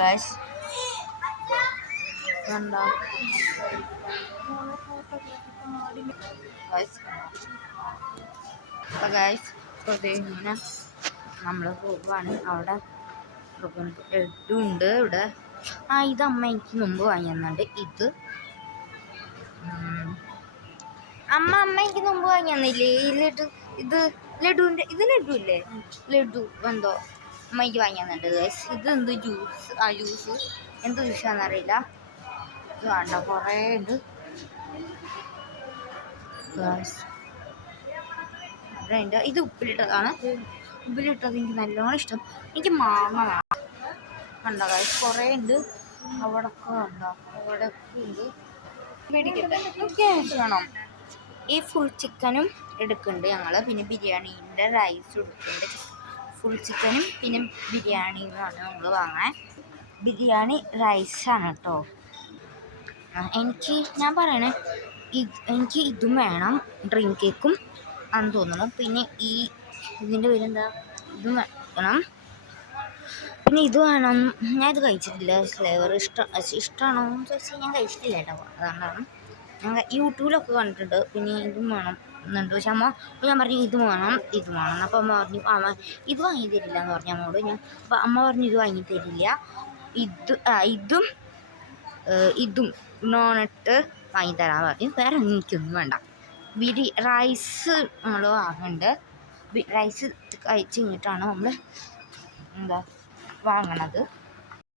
Guys കണ്ടോ guys ഇങ്ങനെ നമ്മൾ പോവാണ്. അവിടെ ലഡുണ്ട് ഇവിടെ. ഇത് അമ്മ എനിക്ക് മുമ്പ് വാങ്ങി തന്നുണ്ട്. അമ്മ എനിക്ക് മുമ്പ് വാങ്ങി തന്നില്ലേ ഈ ലഡു? ഇത് ലഡുവിൻ്റെ ലഡു ഇല്ലേ? ലഡു എന്തോ അമ്മ എനിക്ക് വാങ്ങി തന്നിട്ടുണ്ട് ഗൈസ്. ഇത് എന്ത് ജ്യൂസ് എന്ത് ജ്യൂസാണെന്നറിയില്ല. ഇത് വേണ്ട കുറേ ഉണ്ട് ഉണ്ട്. ഇത് ഉപ്പിലിട്ടതാണ്. ഉപ്പിലിട്ടത് എനിക്ക് നല്ലോണം ഇഷ്ടം. എനിക്ക് മാങ്ങ കണ്ടോ ഗൈസ്, കുറേ ഉണ്ട്. അവിടൊക്കെ ഉണ്ടോ? അവിടെയൊക്കെ ഉണ്ട്. വേണം. ഈ ഫുൾ ചിക്കനും എടുക്കുന്നുണ്ട് ഞങ്ങൾ. പിന്നെ ബിരിയാണീൻ്റെ റൈസും എടുക്കുന്നുണ്ട്. ഫുൾ ചിക്കനും പിന്നെ ബിരിയാണിയുമാണ് നമ്മൾ വാങ്ങാൻ. ബിരിയാണി റൈസാണ് കേട്ടോ. ഞാൻ പറയണേ എനിക്ക് ഇതും വേണം, ഡ്രീം കേക്കും ആണെന്ന് തോന്നുന്നു. പിന്നെ ഇതിൻ്റെ പേരെന്താ, ഇതും വേണം. പിന്നെ ഇത് വേണം. ഞാൻ ഇത് കഴിച്ചിട്ടില്ല. ഫ്ലേവർ ഇഷ്ടമാണോ എന്ന് ചോദിച്ചാൽ ഞാൻ കഴിച്ചിട്ടില്ല കേട്ടോ. അതുകൊണ്ടാണ് ഞാൻ യൂട്യൂബിലൊക്കെ കണ്ടിട്ടുണ്ട്. പിന്നെ ഇതും വേണം എന്നുണ്ട്. പക്ഷെ ഞാൻ പറഞ്ഞു ഇത് വേണം. അപ്പോൾ അമ്മ പറഞ്ഞു ഇത് വാങ്ങി തരില്ല എന്ന് പറഞ്ഞു അമ്മോട്. അപ്പോൾ അമ്മ പറഞ്ഞു ഇത് വാങ്ങി തരില്ല, ഇതും നോണിട്ട് വാങ്ങി തരാൻ പറഞ്ഞു. വേറെ എനിക്കൊന്നും വേണ്ട. റൈസ് നമ്മൾ വാങ്ങുന്നുണ്ട്. റൈസ് കഴിച്ച് കഴിഞ്ഞിട്ടാണ് നമ്മൾ വാങ്ങണത്.